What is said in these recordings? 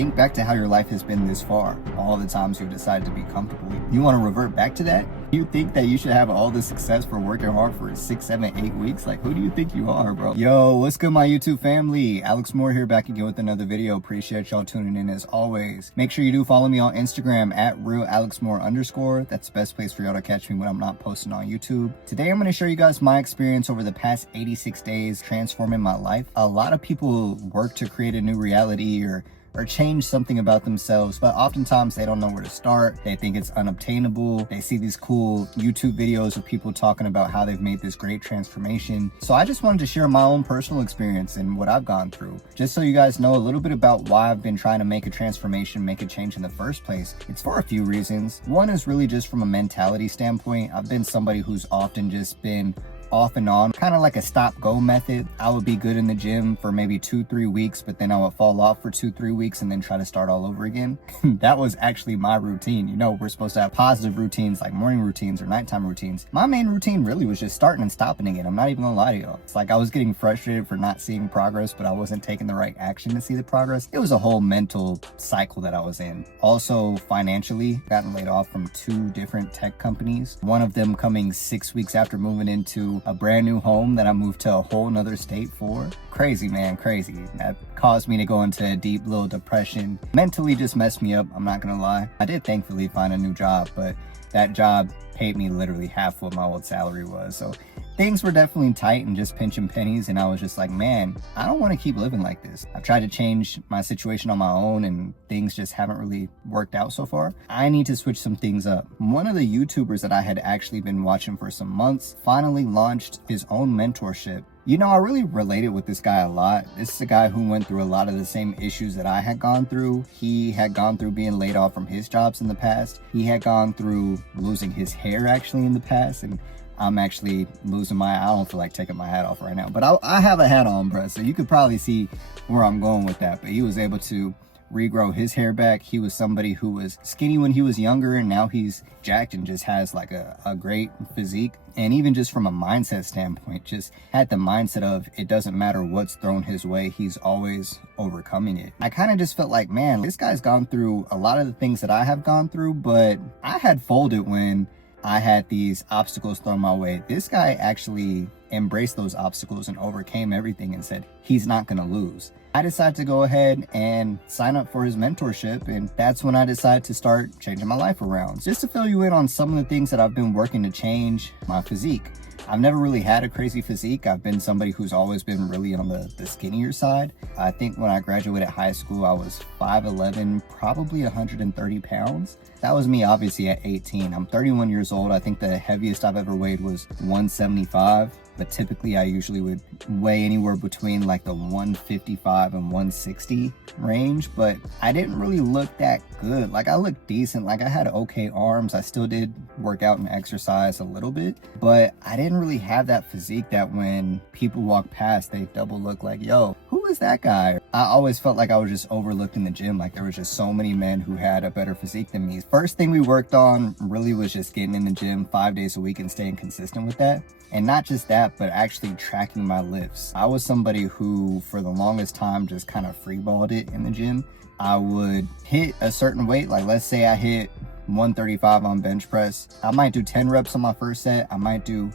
Think back to how your life has been this far, all the times you've decided to be comfortable. You want to revert back to that? You think that you should have all the success for working hard for 6, 7, 8 weeks? Like, who do you think you are, bro? Yo, what's good, my YouTube family? Alex Moore here, back again with another video. Appreciate y'all tuning in as always. Make sure you do follow me on Instagram at @RealAlexMoore_. That's the best place for y'all to catch me when I'm not posting on YouTube. Today, I'm going to show you guys my experience over the past 86 days transforming my life. A lot of people work to create a new reality or change something about themselves, but oftentimes they don't know where to start. They think it's unobtainable. They see these cool YouTube videos of people talking about how they've made this great transformation. So I just wanted to share my own personal experience and what I've gone through, just so you guys know a little bit about why I've been trying to make a transformation, make a change in the first place. It's for a few reasons. One is really just from a mentality standpoint. I've been somebody who's often just been off and on, kind of like a stop-go method. I would be good in the gym for maybe 2-3 weeks, but then I would fall off for 2-3 weeks and then try to start all over again. That was actually my routine. You know, we're supposed to have positive routines like morning routines or nighttime routines. My main routine really was just starting and stopping again. I'm not even gonna lie to y'all. It's like I was getting frustrated for not seeing progress, but I wasn't taking the right action to see the progress. It was a whole mental cycle that I was in. Also, financially, gotten laid off from 2 different tech companies. One of them coming 6 weeks after moving into a brand new home that I moved to a whole nother state for. Crazy, man, crazy. That caused me to go into a deep little depression. Mentally just messed me up, I'm not gonna lie. I did thankfully find a new job, but that job paid me literally half what my old salary was. So things were definitely tight and just pinching pennies, and I was just like, man, I don't want to keep living like this. I've tried to change my situation on my own and things just haven't really worked out so far. I need to switch some things up. One of the YouTubers that I had actually been watching for some months finally launched his own mentorship. You know, I really related with this guy a lot. This is a guy who went through a lot of the same issues that I had gone through. He had gone through being laid off from his jobs in the past. He had gone through losing his hair actually in the past, and I'm actually losing I don't feel like taking my hat off right now, but I have a hat on, bro, so you could probably see where I'm going with that. But he was able to regrow his hair back. He was somebody who was skinny when he was younger, and now he's jacked and just has like a great physique. And even just from a mindset standpoint, just had the mindset of it doesn't matter what's thrown his way, he's always overcoming it. I kind of just felt like, man, this guy's gone through a lot of the things that I have gone through, but I had folded when I had these obstacles thrown my way. This guy actually embraced those obstacles and overcame everything and said he's not gonna lose. I decided to go ahead and sign up for his mentorship, and that's when I decided to start changing my life around. Just to fill you in on some of the things that I've been working to change my physique. I've never really had a crazy physique. I've been somebody who's always been really on the skinnier side. I think when I graduated high school, I was 5'11", probably 130 pounds. That was me obviously at 18. I'm 31 years old. I think the heaviest I've ever weighed was 175. But typically I usually would weigh anywhere between like the 155 and 160 range, but I didn't really look that good. Like I looked decent, like I had okay arms. I still did work out and exercise a little bit, but I didn't really have that physique that when people walk past, they double look like, yo, who is that guy? I always felt like I was just overlooked in the gym. Like there was just so many men who had a better physique than me. First thing we worked on really was just getting in the gym 5 days a week and staying consistent with that. And not just that, but actually tracking my lifts. I was somebody who for the longest time just kind of freeballed it in the gym. I would hit a certain weight, like let's say I hit 135 on bench press. I might do 10 reps on my first set. I might do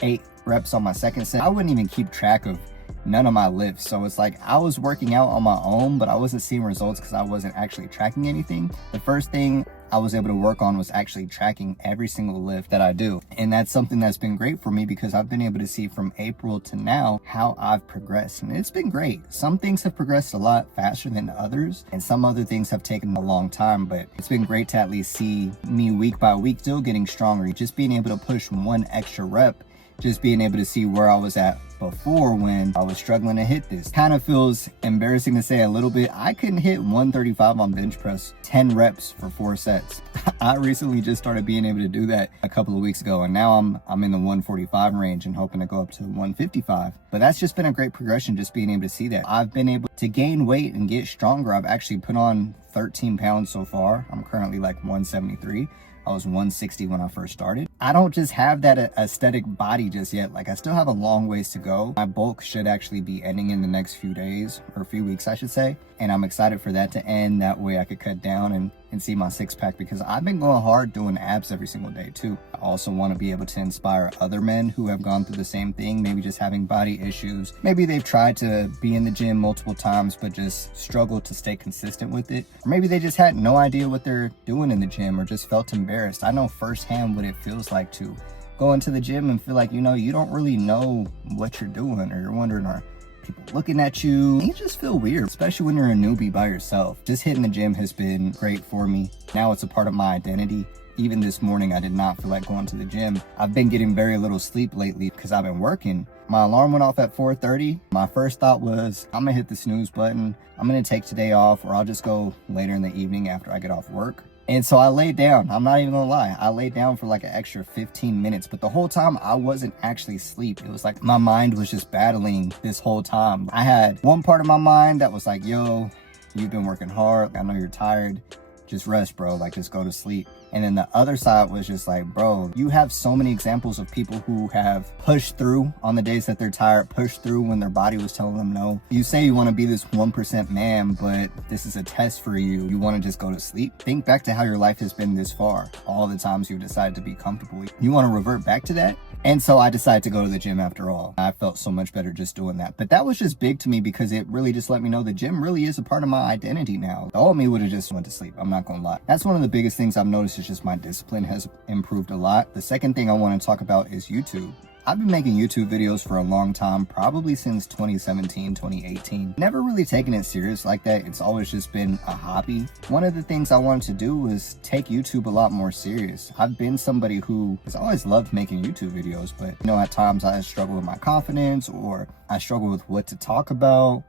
8 reps on my second set. I wouldn't even keep track of none of my lifts. So it's like I was working out on my own, but I wasn't seeing results because I wasn't actually tracking anything. The first thing I was able to work on was actually tracking every single lift that I do. And that's something that's been great for me because I've been able to see from April to now how I've progressed. And it's been great. Some things have progressed a lot faster than others, and some other things have taken a long time, but it's been great to at least see me week by week still getting stronger. Just being able to push one extra rep, just being able to see where I was at before when I was struggling to hit this. Kind of feels embarrassing to say a little bit. I couldn't hit 135 on bench press 10 reps for 4 sets. I recently just started being able to do that a couple of weeks ago, and now I'm in the 145 range and hoping to go up to 155. But that's just been a great progression, just being able to see that. I've been able to gain weight and get stronger. I've actually put on 13 pounds so far. I'm currently like 173. I was 160 when I first started. I don't just have that aesthetic body just yet. Like, I still have a long ways to go. My bulk should actually be ending in the next few days, or a few weeks, I should say. And I'm excited for that to end. That way I could cut down and see my six pack, because I've been going hard doing abs every single day too. I also want to be able to inspire other men who have gone through the same thing, maybe just having body issues. Maybe they've tried to be in the gym multiple times, but just struggled to stay consistent with it. Or maybe they just had no idea what they're doing in the gym, or just felt embarrassed. I know firsthand what it feels like to go into the gym and feel like, you know, you don't really know what you're doing, or you're wondering, are people looking at you? You just feel weird, especially when you're a newbie by yourself. Just hitting the gym has been great for me. Now it's a part of my identity. Even this morning, I did not feel like going to the gym. I've been getting very little sleep lately because I've been working. My alarm went off at 4:30. My first thought was, I'm gonna hit the snooze button. I'm gonna take today off, or I'll just go later in the evening after I get off work. And so I laid down. I'm not even gonna lie. I laid down for like an extra 15 minutes, but the whole time I wasn't actually asleep. It was like my mind was just battling this whole time. I had one part of my mind that was like, yo, you've been working hard. I know you're tired. Just rest, bro. Like, just go to sleep. And then the other side was just like, bro, you have so many examples of people who have pushed through on the days that they're tired, pushed through when their body was telling them no. You say you want to be this 1% man, but this is a test for you. You want to just go to sleep. Think back to how your life has been this far. All the times you've decided to be comfortable. You want to revert back to that? And so I decided to go to the gym after all. I felt so much better just doing that. But that was just big to me, because it really just let me know the gym really is a part of my identity now. The old me would have just went to sleep. I'm not gonna lie. That's one of the biggest things I've noticed, is just my discipline has improved a lot. The second thing I want to talk about is YouTube. I've been making YouTube videos for a long time, probably since 2017, 2018. Never really taken it serious like that. It's always just been a hobby. One of the things I wanted to do was take YouTube a lot more serious. I've been somebody who has always loved making YouTube videos, but you know, at times I struggle with my confidence, or I struggle with what to talk about.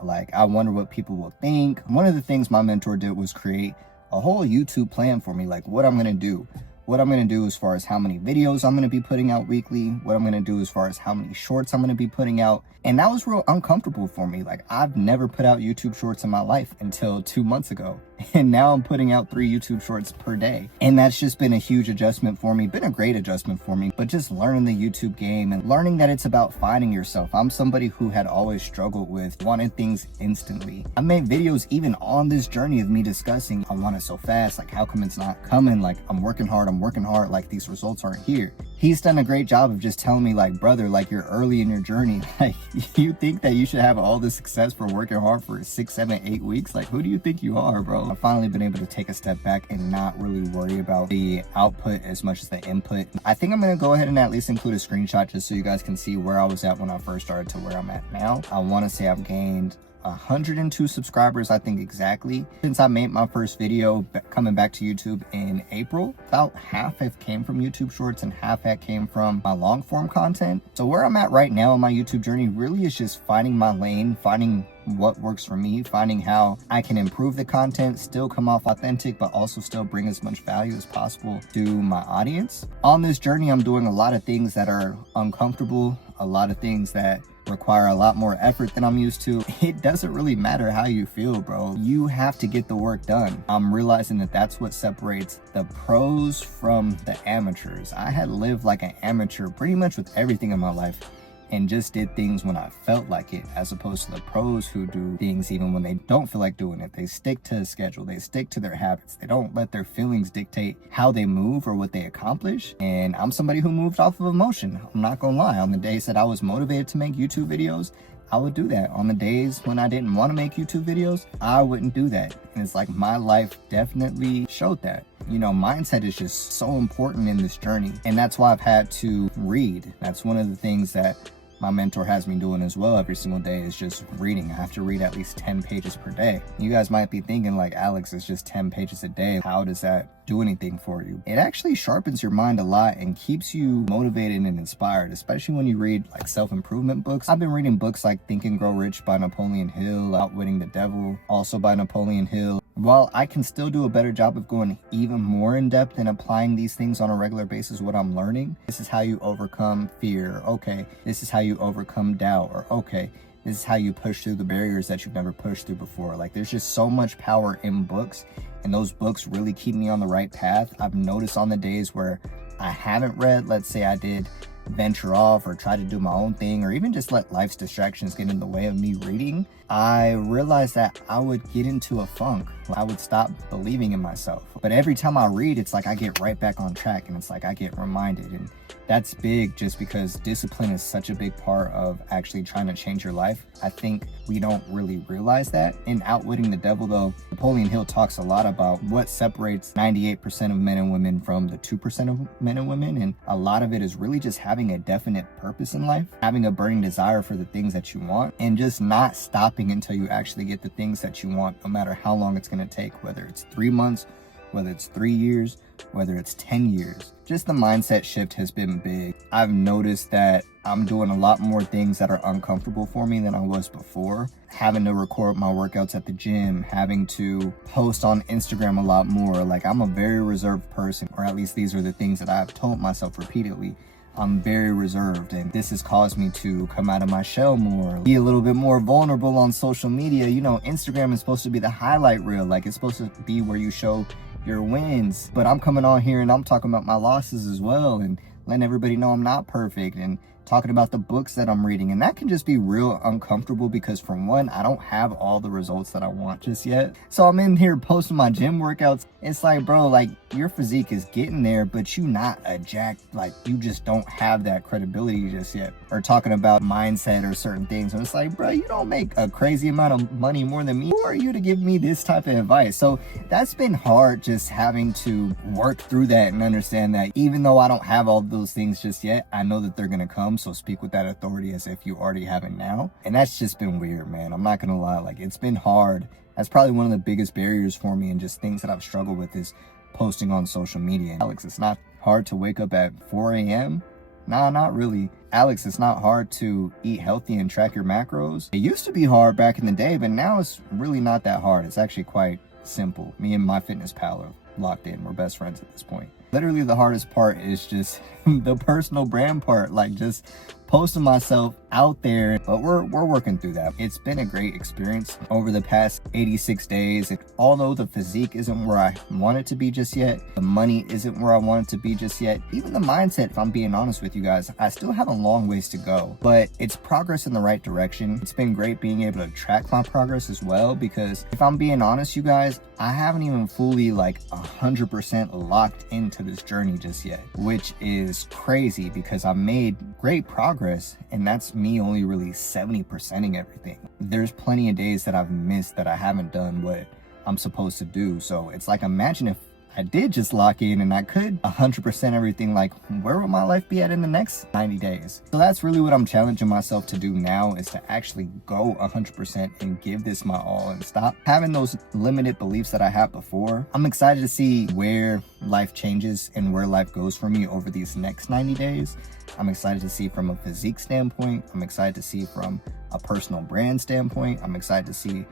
Like, I wonder what people will think. One of the things my mentor did was create a whole YouTube plan for me, like what I'm gonna do. What I'm going to do as far as how many videos I'm going to be putting out weekly, what I'm going to do as far as how many shorts I'm going to be putting out. And that was real uncomfortable for me. Like, I've never put out YouTube shorts in my life until 2 months ago. And now I'm putting out 3 YouTube shorts per day. And that's just been a huge adjustment for me, been a great adjustment for me. But just learning the YouTube game and learning that it's about finding yourself. I'm somebody who had always struggled with wanting things instantly. I made videos even on this journey of me discussing, I want it so fast. Like, how come it's not coming? Like, I'm working hard, like these results aren't here. He's done a great job of just telling me, like, brother, like, you're early in your journey. Like, you think that you should have all the success for working hard for 6, 7, 8 weeks? Like, who do you think you are, bro? I've finally been able to take a step back and not really worry about the output as much as the input. I think I'm gonna go ahead and at least include a screenshot just so you guys can see where I was at when I first started to where I'm at now. I want to say I've gained 102 subscribers, I think, exactly, since I made my first video coming back to YouTube in April. About half have came from YouTube shorts and half that came from my long form content. So where I'm at right now in my YouTube journey really is just finding my lane, finding what works for me, finding how I can improve the content, still come off authentic, but also still bring as much value as possible to my audience. On this journey, I'm doing a lot of things that are uncomfortable, a lot of things that require a lot more effort than I'm used to. It doesn't really matter how you feel, bro. You have to get the work done. I'm realizing that that's what separates the pros from the amateurs. I had lived like an amateur pretty much with everything in my life, and just did things when I felt like it, as opposed to the pros who do things even when they don't feel like doing it. They stick to a schedule, they stick to their habits, they don't let their feelings dictate how they move or what they accomplish. And I'm somebody who moved off of emotion. I'm not gonna lie, on the days that I was motivated to make YouTube videos, I would do that. On the days when I didn't want to make YouTube videos, I wouldn't do that. And it's like my life definitely showed that. You know, mindset is just so important in this journey. And that's why I've had to read. That's one of the things that my mentor has me doing as well every single day, is just reading. I have to read at least 10 pages per day. You guys might be thinking, like, Alex, it's just 10 pages a day. How does that do anything for you? It actually sharpens your mind a lot and keeps you motivated and inspired, especially when you read like self-improvement books. I've been reading books like Think and Grow Rich by Napoleon Hill, Outwitting the Devil, also by Napoleon Hill. While I can still do a better job of going even more in depth and applying these things on a regular basis, what I'm learning, this is how you overcome fear. Okay, this is how you overcome doubt. Or okay, this is how you push through the barriers that you've never pushed through before. Like, there's just so much power in books, and those books really keep me on the right path. I've noticed on the days where I haven't read, let's say I did venture off or try to do my own thing, or even just let life's distractions get in the way of me reading, I realized that I would get into a funk. I would stop believing in myself. But every time I read, it's like I get right back on track, and it's like I get reminded. And that's big, just because discipline is such a big part of actually trying to change your life. I think we don't really realize that. In Outwitting the Devil, though, Napoleon Hill talks a lot about what separates 98% of men and women from the 2% of men and women. And a lot of it is really just having a definite purpose in life, having a burning desire for the things that you want, and just not stopping until you actually get the things that you want, no matter how long it's going to take, whether it's 3 months, whether it's 3 years, whether it's 10 years. Just the mindset shift has been big. I've noticed that I'm doing a lot more things that are uncomfortable for me than I was before. Having to record my workouts at the gym, having to post on Instagram a lot more. Like, I'm a very reserved person, or at least these are the things that I've told myself repeatedly. I'm very reserved, and this has caused me to come out of my shell more, be a little bit more vulnerable on social media. You know, Instagram is supposed to be the highlight reel. Like, it's supposed to be where you show your wins, but I'm coming on here and I'm talking about my losses as well, and letting everybody know I'm not perfect, and talking about the books that I'm reading. And that can just be real uncomfortable, because for one, I don't have all the results that I want just yet. So I'm in here posting my gym workouts. It's like, bro, like, your physique is getting there, but you not a jack, like, you just don't have that credibility just yet. Or talking about mindset or certain things, and it's like, bro, you don't make a crazy amount of money more than me. Who are you to give me this type of advice? So that's been hard, just having to work through that and understand that even though I don't have all those things just yet, I know that they're gonna come. So speak with that authority as if you already have it now. And that's just been weird, man. I'm not gonna lie, like, it's been hard. That's probably one of the biggest barriers for me, and just things that I've struggled with is posting on social media. Alex, it's not hard to wake up at 4 a.m. Nah, not really. Alex, it's not hard to eat healthy and track your macros. It used to be hard back in the day, but now it's really not that hard. It's actually quite simple. Me and MyFitnessPal are locked in. We're best friends at this point. Literally the hardest part is just the personal brand part, like just posting myself out there, but we're working through that. It's been a great experience over the past 86 days. And although the physique isn't where I want it to be just yet, the money isn't where I want it to be just yet, even the mindset, if I'm being honest with you guys, I still have a long ways to go, but it's progress in the right direction. It's been great being able to track my progress as well, because if I'm being honest, you guys, I haven't even fully like 100% locked into this journey just yet, which is crazy, because I've made great progress, and that's me only really 70%ing everything. There's plenty of days that I've missed that I haven't done what I'm supposed to do. So it's like, imagine if I did just lock in and I could 100% everything, like, where would my life be at in the next 90 days? So that's really what I'm challenging myself to do now, is to actually go 100% and give this my all and stop having those limited beliefs that I had before. I'm excited to see where life changes and where life goes for me over these next 90 days. I'm excited to see from a physique standpoint. I'm excited to see from a personal brand standpoint. I'm excited to see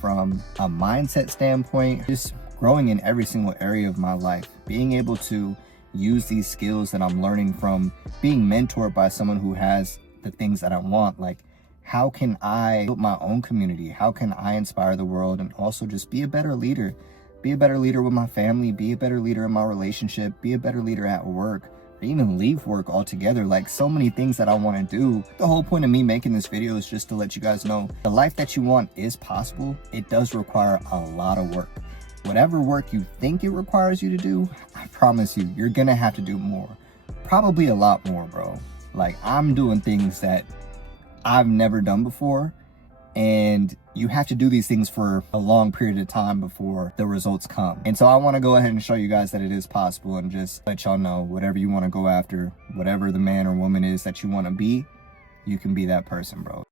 from a mindset standpoint. Just growing in every single area of my life, being able to use these skills that I'm learning from being mentored by someone who has the things that I want. Like, how can I build my own community? How can I inspire the world, and also just be a better leader? Be a better leader with my family, be a better leader in my relationship, be a better leader at work, or even leave work altogether. Like, so many things that I want to do. The whole point of me making this video is just to let you guys know the life that you want is possible. It does require a lot of work. Whatever work you think it requires you to do, I promise you, you're gonna have to do more. Probably a lot more, bro. Like, I'm doing things that I've never done before, and you have to do these things for a long period of time before the results come. And so I want to go ahead and show you guys that it is possible, and just let y'all know, whatever you want to go after, whatever the man or woman is that you want to be, you can be that person, bro.